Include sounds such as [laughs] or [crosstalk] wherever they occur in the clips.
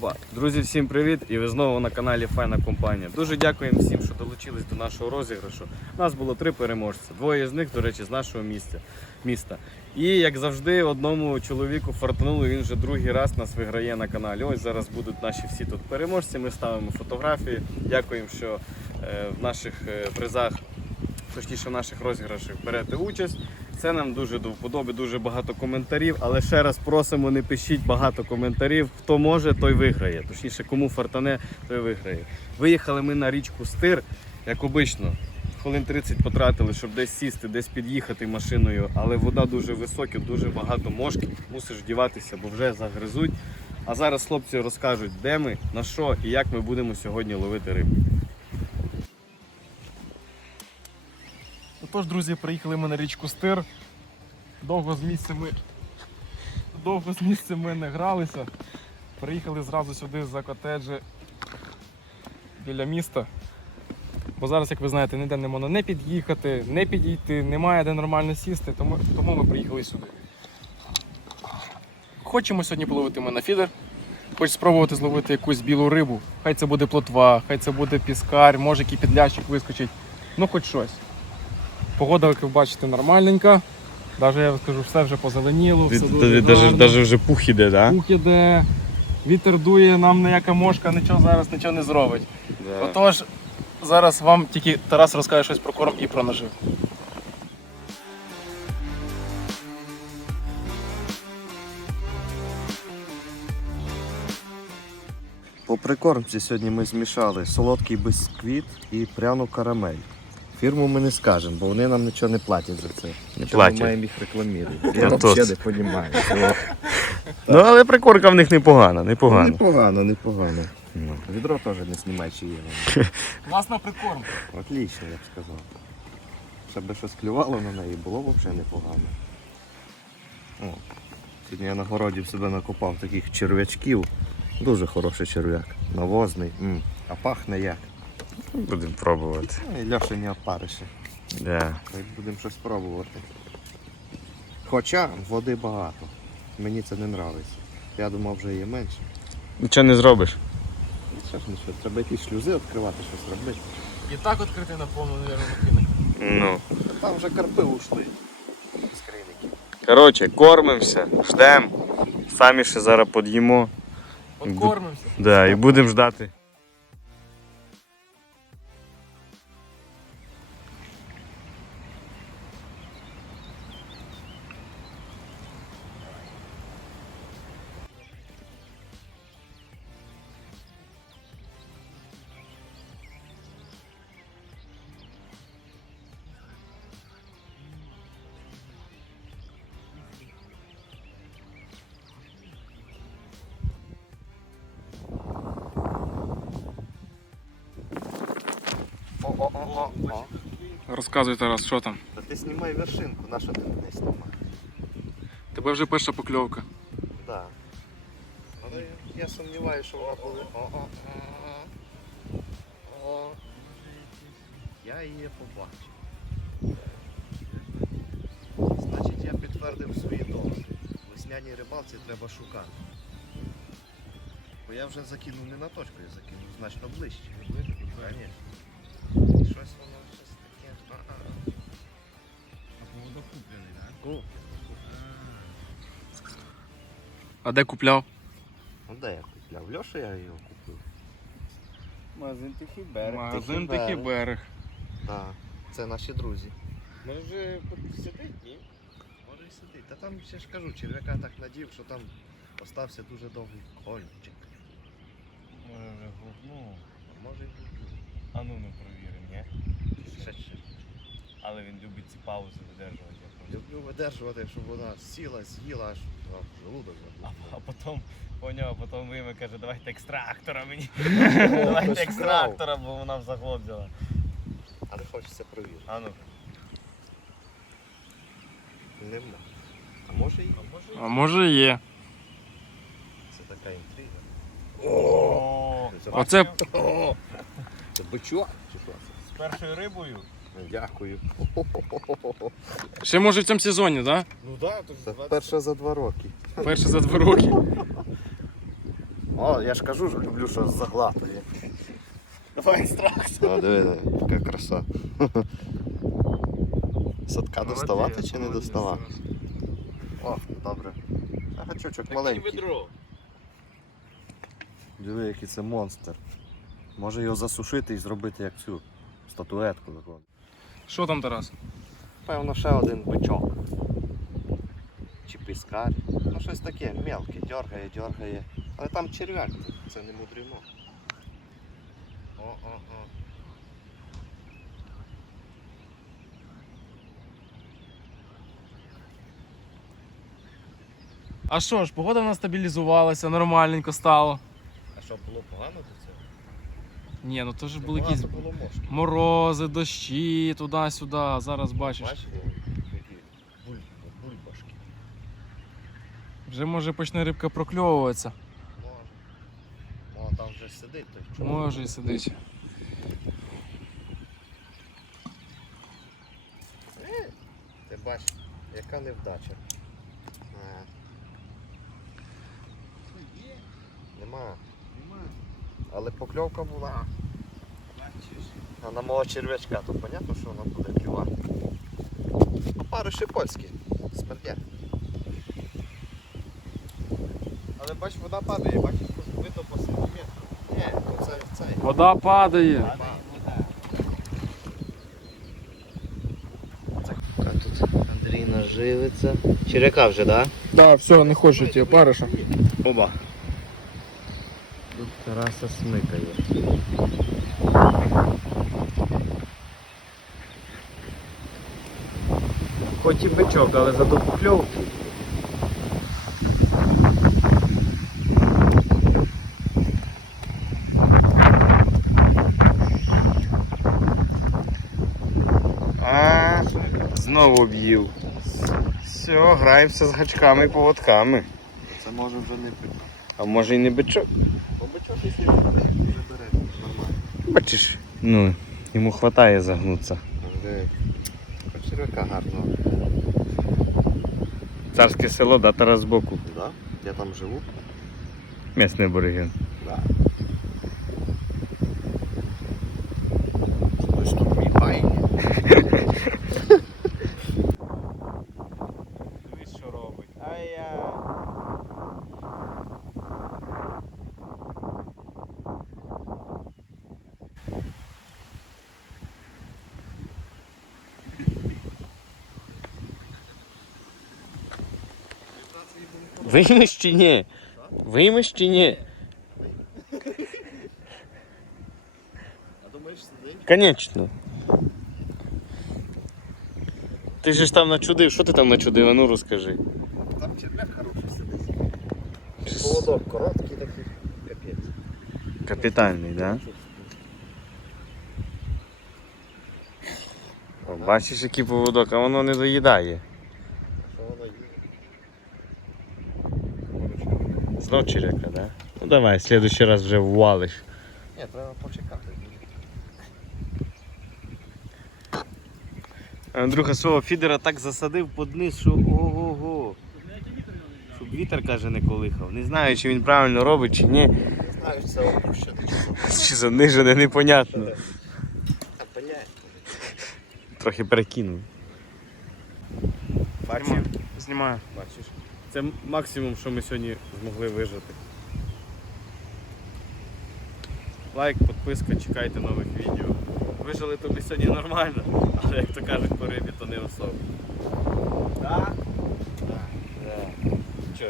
Хопа, друзі, всім привіт! І ви знову на каналі Файна компанія. Дуже дякуємо всім, що долучились до нашого розіграшу. У нас було три переможця. Двоє з них, до речі, з нашого місця. міста. І як завжди, одному чоловіку фартануло, він вже другий раз нас виграє на каналі. Ось зараз будуть наші всі тут переможці. Ми ставимо фотографії. Дякуємо, що е, в наших е, призах, точніше в наших розіграшах берете участь. Це нам дуже до вподоби, дуже багато коментарів. Але ще раз просимо, не пишіть багато коментарів. Хто може, той виграє. Точніше, кому фартане, той виграє. Виїхали ми на річку Стир, як обично. Хвилин 30 потратили, щоб десь сісти, десь під'їхати машиною, але вода дуже висока, дуже багато мошків. Мусиш вдіватися, бо вже загризуть. А зараз хлопці розкажуть, де ми, на що і як ми будемо сьогодні ловити рибу. Отож, друзі, приїхали ми на річку Стир. Довго з місця ми, довго з місця ми не гралися. Приїхали зразу сюди за котеджі біля міста. Бо зараз, як ви знаєте, ніде не можна не під'їхати, не підійти, немає де нормально сісти, тому, тому ми приїхали сюди. Хочемо сьогодні половити ми на фідер. Хочу спробувати зловити якусь білу рибу. Хай це буде плотва, хай це буде піскар, може який підлящик вискочить. Ну хоч щось. Погода, як ви бачите, нормальненька. Навіть я вам скажу, все вже позеленіло, все дуже гарно. вже пух іде, так? Пух іде, вітер дує, нам ніяка мошка нічого зараз нічого не зробить. Отож, зараз вам тільки Тарас розкаже щось про корм і про наживку. По прикормці сьогодні ми змішали солодкий бісквіт і пряну карамель. Фірму ми не скажемо, бо вони нам нічого не платять за це. Нічого платять. Ми маємо їх рекламувати. Я Я взагалі не розумію. Ну але прикорка в них непогана, непогана. Непогано, непогано. Ну. Відро теж не знімай, чи є воно. [laughs] Класна прикорм. Отлично, я б сказав. Щоб би щось клювало на неї, було б взагалі непогано. О, сьогодні я на городі в себе накопав таких черв'ячків. Дуже хороший черв'як. Навозний. М. А пахне як. Будемо пробувати. Ну, Льоша не опариші. Да. Будемо щось пробувати. Хоча води багато. Мені це не подобається. Я думав, вже є менше. Нічого не зробиш. Ну, ж нічого, треба якісь шлюзи відкривати, щось робити. І так відкрити на повну, мабуть. Ну. Там вже карпи ушли. З. Коротше, кормимося, ждемо. Самі ще зараз под'їмо. Откормимося. Да, і будемо ждати. О-о-о-о. Розказуй Тарас, що там? Та ти знімай вершинку, на що ти мене знімаєш? Тебе вже перша покльовка. Да. Але я сумніваюся, що вона буде. О-о-о. О. Я її побачив. Значить, я підтвердив свої дози. Весняній рибалці треба шукати. Бо я вже закинув не на точку, я закинув значно ближче. Звісно. Щось воно щось таке. А-а. Куплений, А де купляв? Ну де я купляв? Льоша я його купив. Магазин Тихий берег. Магазин Тихий берег. Так, це наші друзі. Може сидить, ні? Може і сидить. Та там ще ж кажу, черв'яка так надів, що там остався дуже довгий кольчик. Ну, А може і губну. а ну не провіримо, ще. Але він любить ці паузи видержувати. Люблю видержувати, щоб вона сіла, з'їла, аж а, желудок А, забув. а потім поняв, а потім вийме каже, давайте екстрактора мені. [laughs] Давайте екстрактора, бо вона в заглот. Але хочеться провірити. А ну. Нема. А може і А може є. це така інтрига. Оце Це бичок чи що першою рибою. Дякую. ще може в цьому сезоні, так? Ну так, то Це перше за два роки. Да? Перше за два роки. О, я ж кажу, що люблю щось заглатує. Давай. О, диви, диви, яка краса. Садка доставати чи не доставати? О, добре. А гачочок маленький. ведро. Диви, який це монстр. Може його засушити і зробити як цю статуетку таку. Що там, Тарас? Певно, ще один бичок. Чи піскар. Ну щось таке, мелке, дергає, дергає. Але там черв'як, це не мудрено. О-о-о. А що ж, погода в нас стабілізувалася, нормальненько стало. А що, було погано до цього? Ні, ну то ж були якісь морози, дощі, туди-сюди, зараз бачиш. Бачили? Які буль... бульбашки. Вже може почне рибка прокльовуватися. Може. О, там вже сидить той чоловік. Може і сидить. Ти бачиш, яка невдача. А. Нема. Але покльовка була. А на мого черв'ячка, то понятно, що вона буде клювати. Опариші польські. Смердя. Але бач, вода падає, бачиш, видно по сантиметру. Ні, то це цей. Вода падає. Тут Андрій наживиться. Черв'яка вже, так? Так, все, не хочу ті опариша. Оба. Тараса смикає. Хоч і бичок, але зато покльовки. А, знову б'їв. Все, граємося з гачками і поводками. Це може вже не пити. А може і не бичок. Бачиш, ну, йому вистачає загнутися. Черв'яка гарно. Царське село, да, Тарас збоку. Да? Я там живу. Місний абориген. Да. Виймеш чи ні? Виймеш чи ні? А думаєш, сидить? Конечно. Ти же ж там начудив. Що ти там начудив? А ну розкажи. Там черв'як хороший сидить. Поводок короткий такий. Капець. Капітальний, да? Бачиш, який поводок, а воно не доїдає. Що воно є? Знов черека, да? Ну давай, в следующий раз вже ввалиш. Ні, треба почекати. Андрюха свого фідера так засадив під низ, що ого-го. Щоб вітер, каже, не колихав. Не знаю, чи він правильно робить, чи ні. Не знаю, чи це опущене чи що. Занижене, непонятно. Трохи перекинув. Бачив? Знімаю. Бачиш. Це максимум, що ми сьогодні змогли вижити. Лайк, підписка, чекайте нових відео. Вижили то ми сьогодні нормально, але як то кажуть по рибі, то не особо. Так? Так. Що?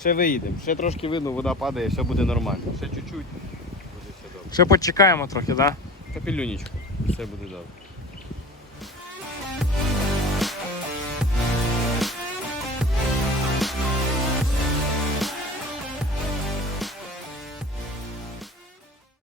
Ще виїдемо, ще трошки видно, вода падає, все буде нормально. Ще чуть-чуть. Буде все добре. Ще почекаємо трохи, так? Да? Капелюнічку, все буде добре.